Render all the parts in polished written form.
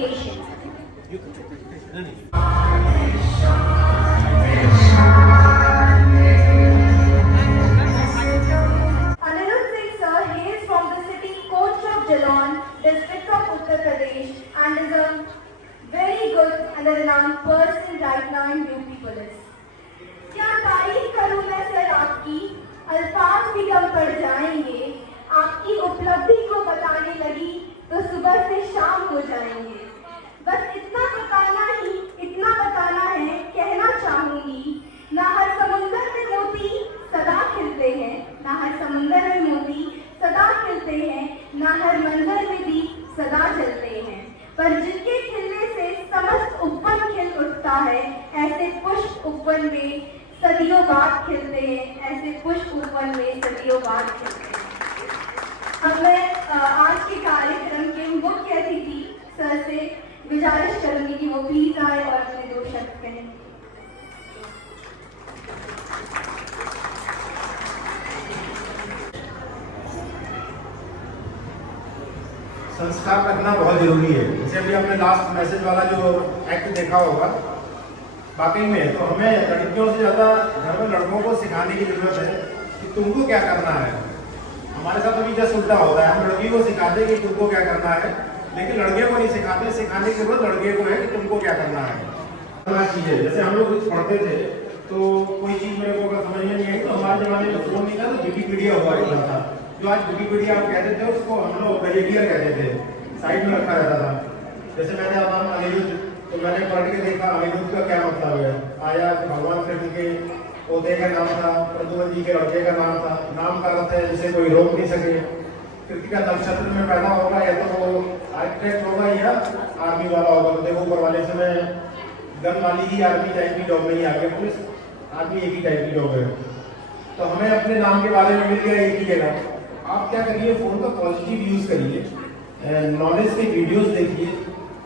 education. Anirudh Singh sir hails from the city Koch of Jalon, district of Uttar Pradesh, and is a very good and a renowned person right now in UP Police. क्या तारीफ करूं मैं sir आपकी, अल्फाज भी कम पड़ जाएंगे। आपकी उपलब्धि को बताने लगी तो सुबह से शाम हो जाएंगे। बस इतना बताना है, कहना चाहूंगी, ना हर समुंदर में मोती सदा खिलते हैं, ना हर समुंदर में मोती सदा खिलते हैं, ना हर मंजर में दीप सदा जलते हैं, पर जिनके खिलने से समस्त उपवन खिल उठता है, ऐसे पुष्प उपवन में सदियों बाद खिलते हैं, ऐसे पुष्प उपवन में सदियों बाद खिलते हैं। अब मैं आज के कार्यक्रम के मुख्य अतिथि सर से गुजारिश करूंगी कि वो प्लीज आए और अपने 2 शब्द कहें। संस्कार रखना बहुत जरूरी है। जैसे अभी आपने लास्ट मैसेज वाला जो एक्ट देखा होगा, वाकई में तो हमें लड़कियों से ज़्यादा घर में लड़कों को सिखाने की जरूरत है कि तुमको क्या करना है। हमारे साथ अभी जस्ट उल्टा होता है, हम लड़की को सिखाते कि तुमको क्या करना है, लेकिन लड़के को नहीं सिखाते। सिखाने की जरूरत लड़के को है कि तुमको क्या करना है। चीज़ें जैसे हम लोग कुछ पढ़ते थे तो कोई चीज़ मेरे को अगर समझ में नहीं आई तो हमारे ज़माने में फोन नहीं था तो विकीपीडिया हुआ करता था। जो आज विकीपीडिया आप कहते थे उसको हम लोग ब्रिगेडियर कहते थे, साइड में रखा रहता था। जैसे मैंने नाम अनिरुद्ध, तो मैंने पढ़ के देखा अनिरुद्ध का क्या मतलब है। आया भगवान कृष्ण के पोते का नाम था, प्रद्युम्न जी के लड़के का नाम था। नाम का अर्थ है जिसे कोई रोक नहीं सके। कृतिका नक्षत्र में पैदा होगा या तो वो आर्किटेक्ट होगा या आर्मी वाला होगा। तो देखो ऊपर वाले से मैं गन वाली ही आर्मी टाइप की जॉब नहीं आ गया, पुलिस आर्मी एक ही टाइप की जॉब है। तो हमें अपने नाम के बारे में मिल गया एक ही जगह। आप क्या करिए, फोन का पॉजिटिव यूज करिए, नॉलेज के वीडियोस देखिए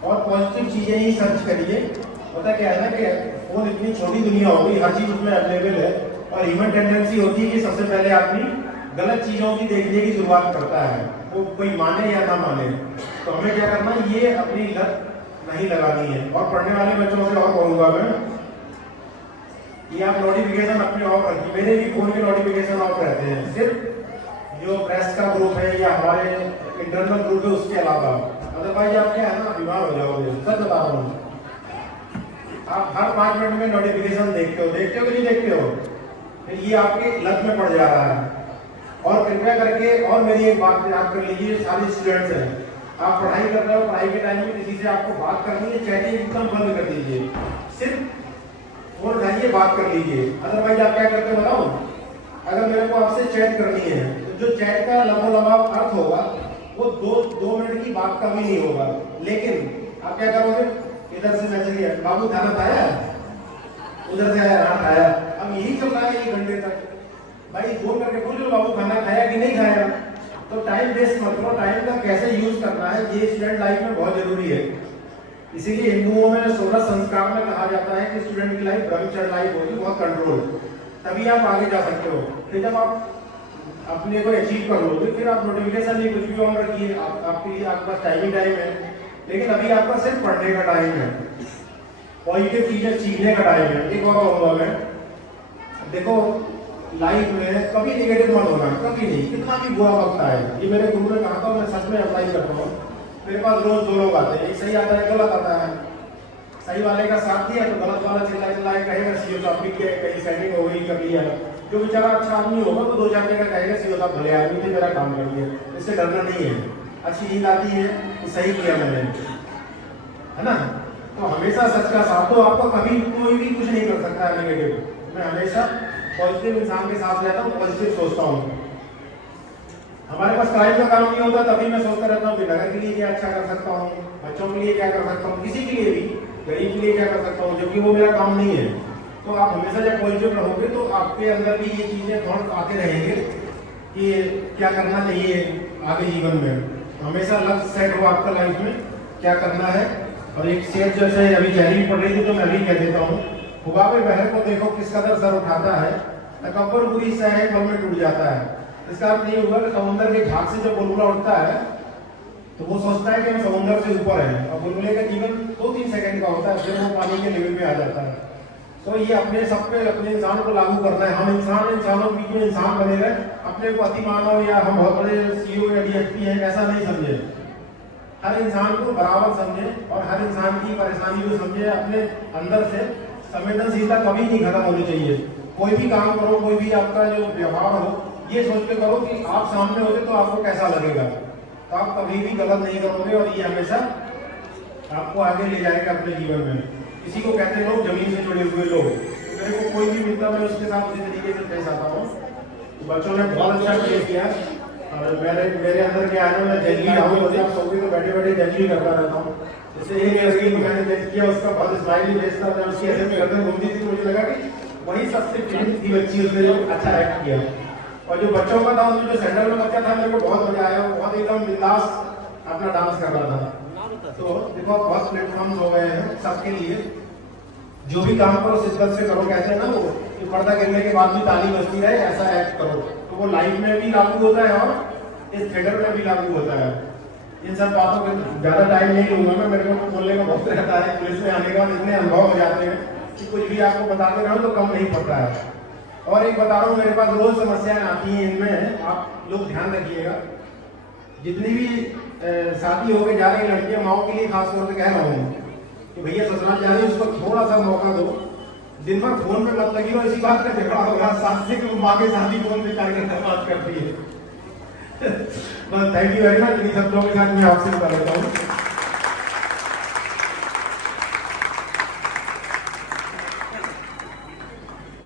और पॉजिटिव चीजें ही सर्च करिए। पता क्या है ना कि फोन इतनी छोटी दुनिया हो गई, हर चीज उसमें अवेलेबल है और ह्यूमन टेंडेंसी होती है कि सबसे पहले आदमी गलत चीजों की देखने की शुरुआत करता है, वो कोई माने या ना माने। तो हमें क्या करना है, ये अपनी लत नहीं लगानी है। और पढ़ने वाले बच्चों से और कहूँगा मैं कि आप नोटिफिकेशन अपने ऑफ रखिए। मेरे भी फोन के नोटिफिकेशन ऑफ रहते हैं, सिर्फ जो प्रेस का ग्रुप है या हमारे इंटरनल ग्रुप है उसके अलावा। अदरवाइज आप क्या है ना बीमार हो जाओगे। सच बता रहा हूँ, आप हर 5 मिनट में नोटिफिकेशन देखते हो कि नहीं देखते हो, फिर ये आपके लत में पड़ जा रहा है। और कृपया करके और मेरी एक बात याद कर लीजिए, सारे स्टूडेंट्स हैं, आप पढ़ाई कर रहे हो, पढ़ाई के टाइम में किसी से आपको बात करनी है, चैटिंग एकदम बंद कर दीजिए, सिर्फ फोन उठाइए, बात कर लीजिए। अदरवाइज आप क्या करते हो बताओ, अगर मेरे को आपसे चैट करनी है तो जो चैट का लबोलबाब अर्थ होगा वो 2 मिनट की बात का भी नहीं होगा। लेकिन आप क्या करोगे, इधर से मैसेज किया, बाबू खाना खाया, उधर से आया हाँ खाया। अब यही चल रहा है 1 घंटे तक। भाई फोन करके पूछ लो बाबू खाना खाया कि नहीं खाया। तो टाइम वेस्ट मत करो, टाइम का कैसे यूज करना है ये स्टूडेंट लाइफ में बहुत जरूरी है। इसीलिए हिंदुओं में 16 संस्कार में कहा जाता है कि स्टूडेंट की लाइफ ब्रह्मचर्य लाइफ होगी, बहुत कंट्रोल, तभी आप आगे जा सकते हो। फिर जब आप अपने को अचीव कर लोगे फिर आप नोटिफिकेशन नहीं कुछ भी ऑन रखिए, आपके लिए आपके पास टाइम है। लेकिन अभी आपका सिर्फ पढ़ने का टाइम है, पॉजिटिव चीजें सीखने का टाइम है। एक और कहूँगा मैं, देखो लाइफ में कभी निगेटिव मत होना, कभी नहीं, कितना भी बुरा वक्त आए। ये मेरे गुरु ने कहा था, मैं सच में अप्लाई करता हूँ। मेरे पास रोज 2 लोग आते हैं, एक सही आता है, गलत आता है। सही वाले का साथ दिया तो गलत वाला चिल्लाए कहेगा सीओ साहब भी कहीं सेटिंग हो गई, कर लिया। जो बेचारा अच्छा आदमी होगा तो 2 जाने का कहेगा सीओ साहब भले आदमी थे, मेरा काम कर दिया। इससे डरना नहीं है, अच्छी नींद आती है कि सही किया मैंने, है ना। तो हमेशा सच का साथ, तो आपको कभी कोई भी कुछ नहीं कर सकता है नेगेटिव। मैं हमेशा पॉजिटिव इंसान के साथ रहता हूँ, पॉजिटिव सोचता हूँ। हमारे पास क्राइम का काम नहीं होता तभी मैं सोचता रहता हूँ कि नगर के लिए क्या अच्छा कर सकता हूँ, बच्चों के लिए क्या कर सकता हूँ, किसी के लिए भी, गरीब के लिए क्या कर सकता हूँ, जबकि वो मेरा काम नहीं है। तो आप हमेशा जब पॉजिटिव रहोगे तो आपके अंदर भी ये चीजें थॉट आते रहेंगे कि क्या करना चाहिए आगे जीवन में। हमेशा लक्ष्य सेट हो आपका लाइफ में क्या करना है। और एक शेर जैसे अभी जहरीली पड़ रही थी तो मैं भी कह देता हूँ, हुबाबे बहर को देखो किस कदर सर उठाता है, तकब्बर बुरी सह पल में टूट जाता है। इसका अर्थ नहीं होगा कि समुद्र के घाट से जब बुलबुला उठता है तो वो सोचता है कि हम समुद्र से ऊपर हैं और बुलबुले का जीवन 2-3 सेकंड का होता है, फिर वो पानी के लेवल पे आ जाता है। तो ये अपने सब पे अपने इंसान को लागू करना है। हम इंसानों के बीच में इंसान बने रहे, अपने को अति मानव या हम बहुत बड़े CEO या DSP हैं ऐसा नहीं समझे। हर इंसान को बराबर समझे और हर इंसान की परेशानी को समझे। अपने अंदर से संवेदनशीलता कभी नहीं खत्म होनी चाहिए। कोई भी काम करो, कोई भी आपका जो व्यवहार हो, ये सोच के करो कि आप सामने होते तो आपको कैसा लगेगा। तो आप कभी भी गलत नहीं करोगे और ये हमेशा आपको आगे ले जाएगा अपने जीवन में। किसी को कहते हैं लोग जमीन से जुड़े हुए लोग, तो मेरे को कोई भी मिलता मैं उसके साथ उसी तरीके से पेश आता हूँ। तो बच्चों ने बहुत अच्छा पेश किया और मेरे अंदर क्या है ना, मैं जल्दी आऊँ तो आप सभी को बैठे बैठे जल्दी करता रहता हूँ। जैसे एक लड़की को मैंने जज किया, उसका बहुत स्माइली फेस था, मैं उसकी ऐसे करते घूमती थी, मुझे लगा कि वही सबसे फिटिंग थी बच्ची, उसने जो अच्छा एक्ट किया। और जो बच्चों का था, उसमें जो सेंटर में बच्चा था, मेरे को बहुत मजा आया, बहुत एकदम बिंदास अपना डांस कर रहा था। तो देखो बहुत प्लेटफॉर्म्स हो गए हैं सबके लिए। जो भी काम करो शिद्दत से करो, कहते हैं ना वो कि पर्दा गिरने के बाद भी ताली बजती रहे, ऐसा एक्ट करो। तो वो लाइफ में भी लागू होता है और इस थिएटर में भी लागू होता है। इन सब बातों पे ज़्यादा टाइम नहीं लूँगा मैं, मेरे को बोलने का बहुत रहता है। पुलिस में आने के बाद इतने अनुभव हो जाते हैं कि कुछ भी आपको बताते रहो तो कम नहीं पड़ता है। और एक बता रहा हूँ, मेरे पास रोज समस्याएं आती हैं, इनमें आप लोग ध्यान रखिएगा। जितनी भी शादी होकर जा रही लड़कियां, माओ के लिए खास तौर पे कह रहा हूँ कि भैया ससुराल जा रही है, उसको थोड़ा सा मौका दो। दिन भर फोन पे मत लगी और इसी बात का झगड़ा होगा सास से कि माँ के शादी फोन पे करके बात करती है। बस थैंक यू वेरी मच। इन शब्दों के साथ मैं आपसे बता देता हूँ।